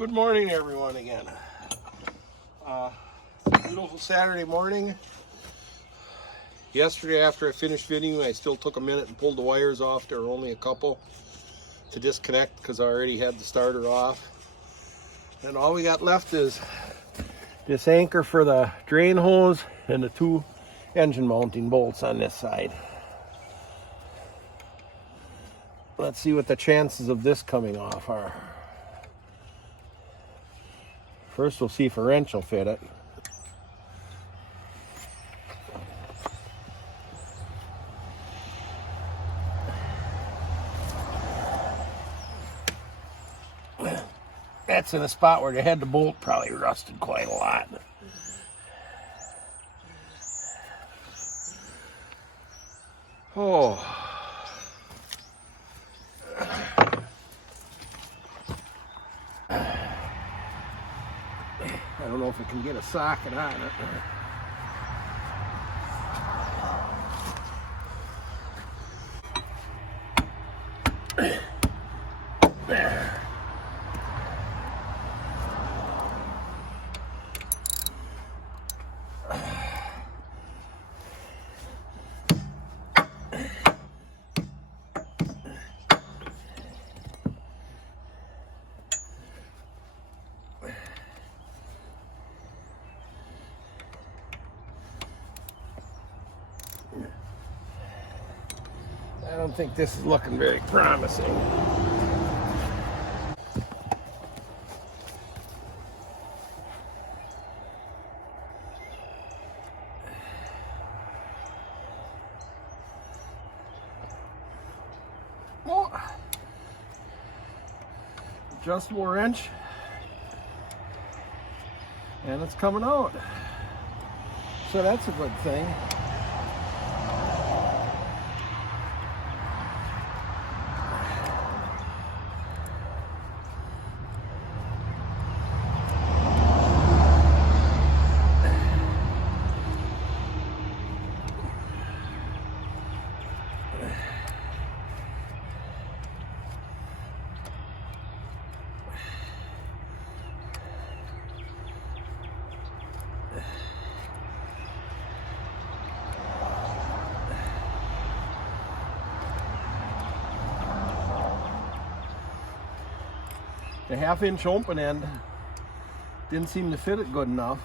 Good morning, everyone, again. Beautiful Saturday morning. Yesterday, after I finished videoing, I still took a minute and pulled the wires off. There were only a couple to disconnect because I already had the starter off. And all we got left is this anchor for the drain hose and the two engine mounting bolts on this side. Let's see what the chances of this coming off are. First, we'll see if a wrench will fit it. That's in a spot where they had the bolt probably rusted quite a lot. Oh. I don't know if I can get a socket on it. There. I don't think this is looking very promising. Oh. Adjustable wrench, and it's coming out. So that's a good thing. The 1/2-inch open end didn't seem to fit it good enough.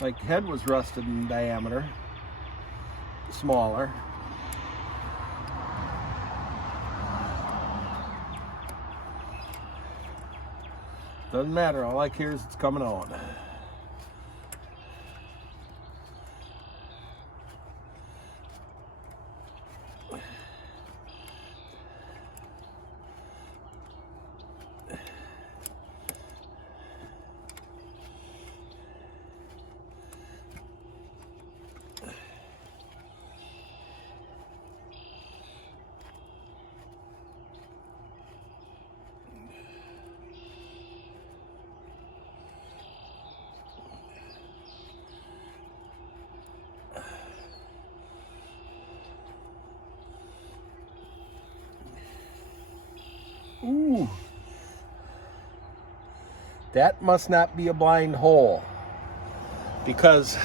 Like, head was rusted in diameter, smaller. Doesn't matter, all I care is it's coming on. Ooh, that must not be a blind hole, because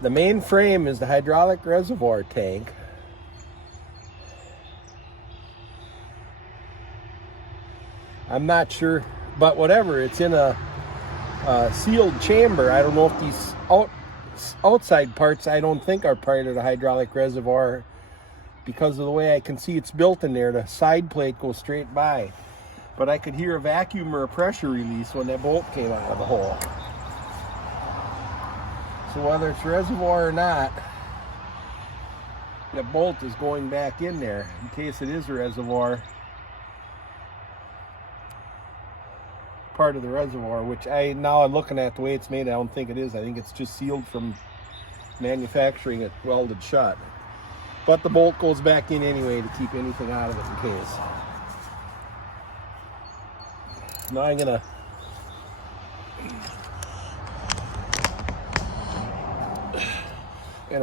the main frame is the hydraulic reservoir tank. I'm not sure, but whatever, it's in a sealed chamber. I don't know if these outside parts, I don't think, are part of the hydraulic reservoir, because of the way I can see it's built in there. The side plate goes straight by, but I could hear a vacuum or a pressure release when that bolt came out of the hole. So whether it's reservoir or not, that bolt is going back in there in case it is a reservoir, part of the reservoir, which now I'm looking at the way it's made, I don't think it is. I think it's just sealed from manufacturing it welded shut. But the bolt goes back in anyway to keep anything out of it in case. Now I'm gonna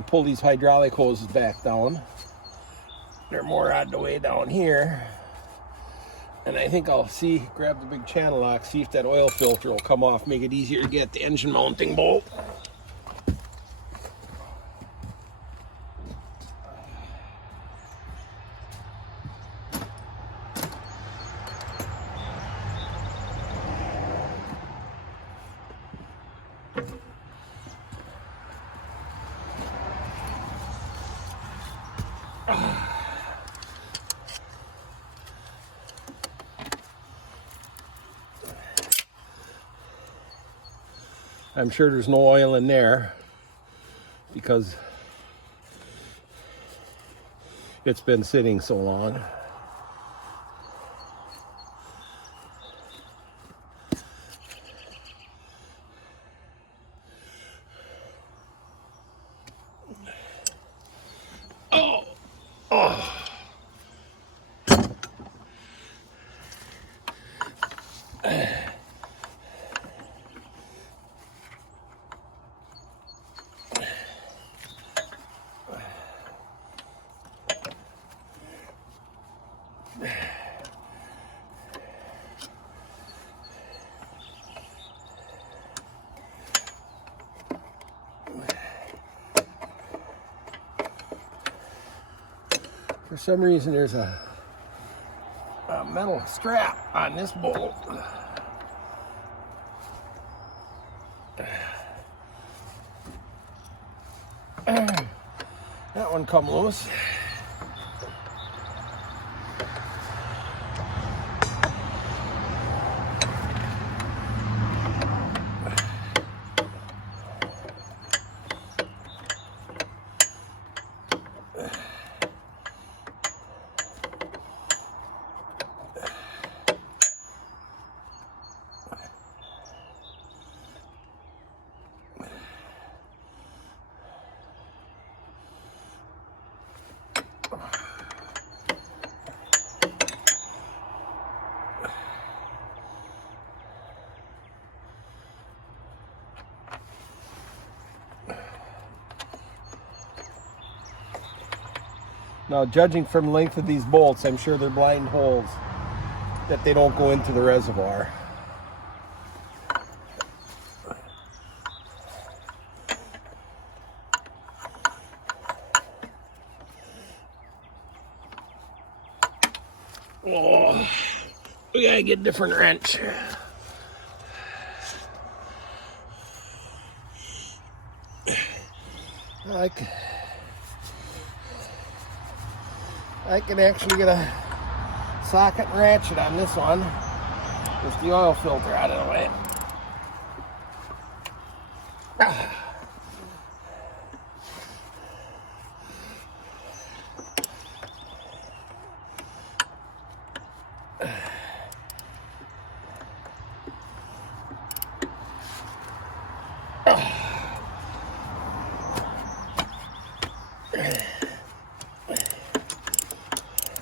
pull these hydraulic hoses back down. They're more out the way down here. And I think I'll grab the big channel lock, see if that oil filter will come off, make it easier to get the engine mounting bolt. I'm sure there's no oil in there because it's been sitting so long. Oh, oh. For some reason, there's a metal strap on this bolt. That one come loose. Now, judging from the length of these bolts, I'm sure they're blind holes that they don't go into the reservoir. Oh, we gotta get a different wrench. I can actually get a socket and ratchet on this one with the oil filter out of the way.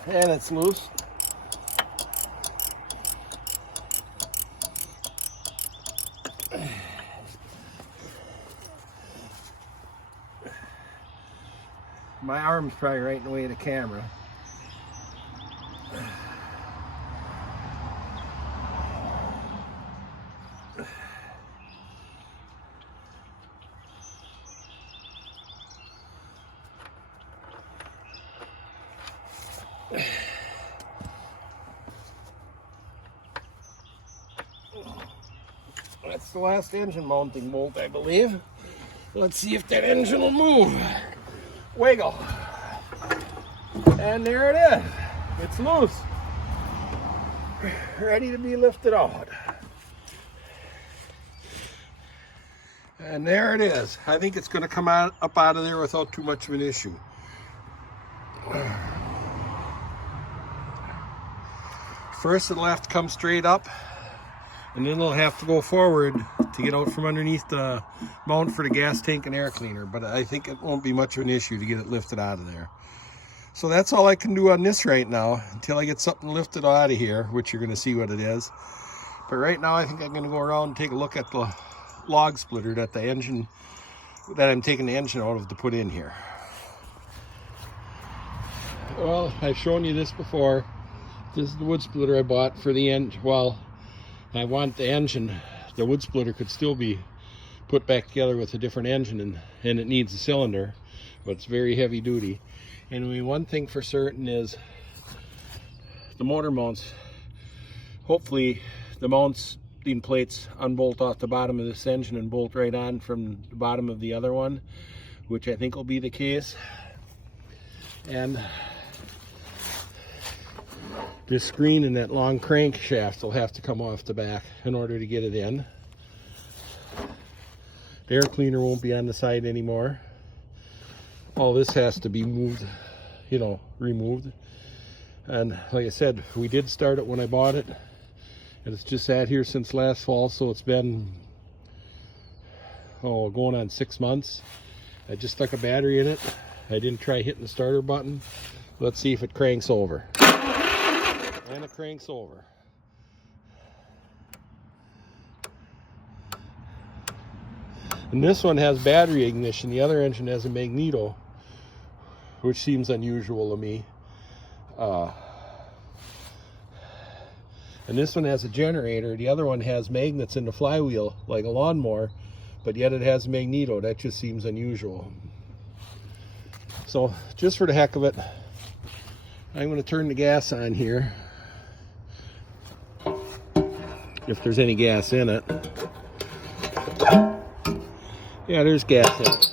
And it's loose. My arm's probably right in the way of the camera. That's the last engine mounting bolt, I believe. Let's see if that engine will move. Wiggle. And there it is. It's loose. Ready to be lifted out. And there it is. I think it's going to come up out of there without too much of an issue. First it'll have to come straight up, and then it'll have to go forward to get out from underneath the mount for the gas tank and air cleaner. But I think it won't be much of an issue to get it lifted out of there. So that's all I can do on this right now until I get something lifted out of here, which you're going to see what it is. But right now I think I'm going to go around and take a look at the log splitter that I'm taking the engine out of to put in here. Well, I've shown you this before. This is the wood splitter I bought for the engine. Well, I want the engine. The wood splitter could still be put back together with a different engine, and it needs a cylinder, but it's very heavy duty. And one thing for certain is the motor mounts. Hopefully the mounting plates unbolt off the bottom of this engine and bolt right on from the bottom of the other one, which I think will be the case. And this screen and that long crankshaft will have to come off the back in order to get it in. The air cleaner won't be on the side anymore. All this has to be moved, removed. And like I said, we did start it when I bought it, and it's just sat here since last fall, so it's been going on 6 months. I just stuck a battery in it. I didn't try hitting the starter button. Let's see if it cranks over. And it cranks over. And this one has battery ignition. The other engine has a magneto, which seems unusual to me. And this one has a generator. The other one has magnets in the flywheel, like a lawnmower, but yet it has a magneto. That just seems unusual. So, just for the heck of it, I'm going to turn the gas on here, if there's any gas in it. Yeah, there's gas in it.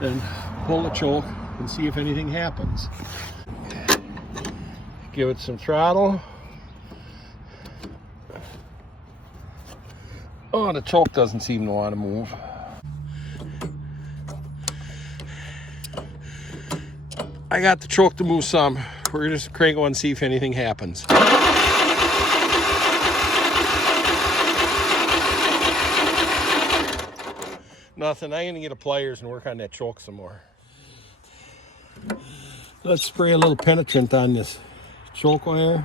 Then pull the choke and see if anything happens. Give it some throttle. Oh, the choke doesn't seem to want to move. I got the choke to move some. We're just crank on and see if anything happens. Nothing. I'm gonna get a pliers and work on that choke some more. Let's spray a little penetrant on this choke wire.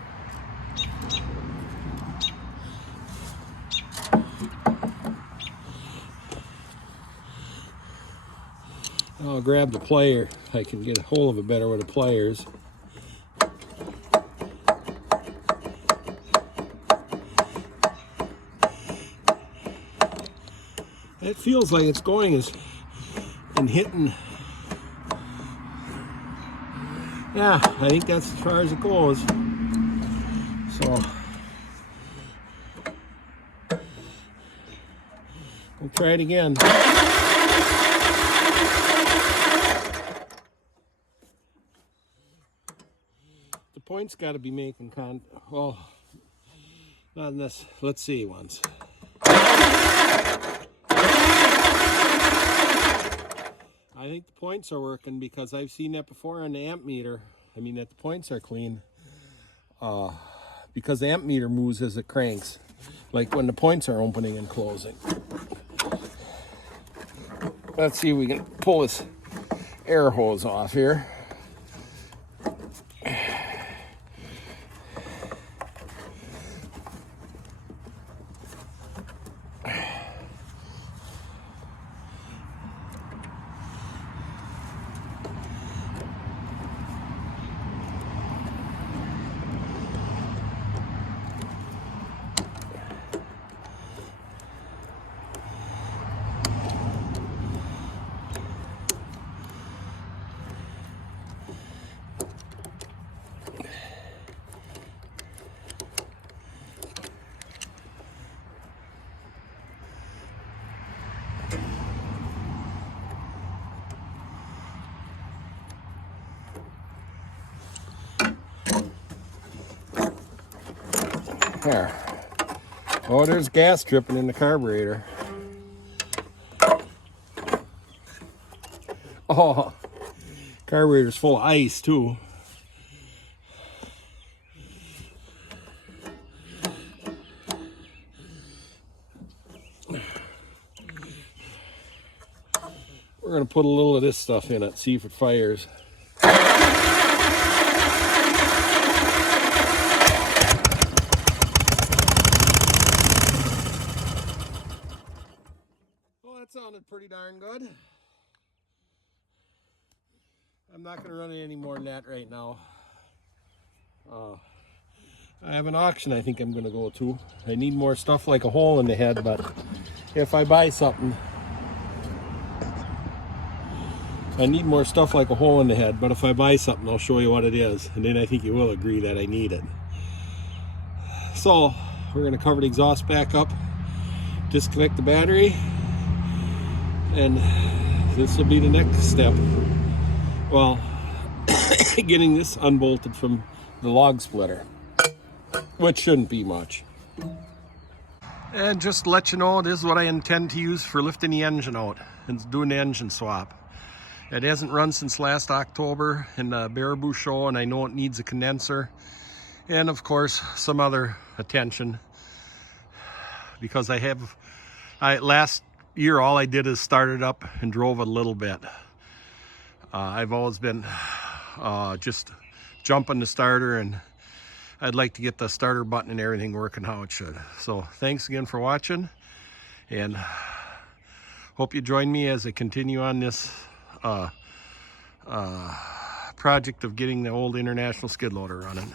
I'll grab the plier. I can get a hold of it better with the pliers. It feels like it's going and hitting. Yeah, I think that's as far as it goes. So we'll try it again. The point's got to be making well, not in this. Let's see once. I think the points are working because I've seen that before on the amp meter. I mean that the points are clean. Because the amp meter moves as it cranks, like when the points are opening and closing. Let's see if we can pull this air hose off here. There. Oh, there's gas dripping in the carburetor. Oh, carburetor's full of ice too. We're gonna put a little of this stuff in it, see if it fires. That sounded sounded pretty darn good. I'm not going to run it any more than that right now. I have an auction I think I'm going to go to. I need more stuff like a hole in the head, but if I buy something, I need more stuff like a hole in the head, but if I buy something, I'll show you what it is, and then I think you will agree that I need it. So, we're going to cover the exhaust back up, disconnect the battery, and this will be the next step. Well, getting this unbolted from the log splitter, which shouldn't be much. And just to let you know, this is what I intend to use for lifting the engine out and doing the engine swap. It hasn't run since last October in the Baraboo show, and I know it needs a condenser and of course some other attention, because last year all I did is start it up and drove it a little bit. I've always been just jumping the starter, and I'd like to get the starter button and everything working how it should. So thanks again for watching, and hope you join me as I continue on this project of getting the old International skid loader running.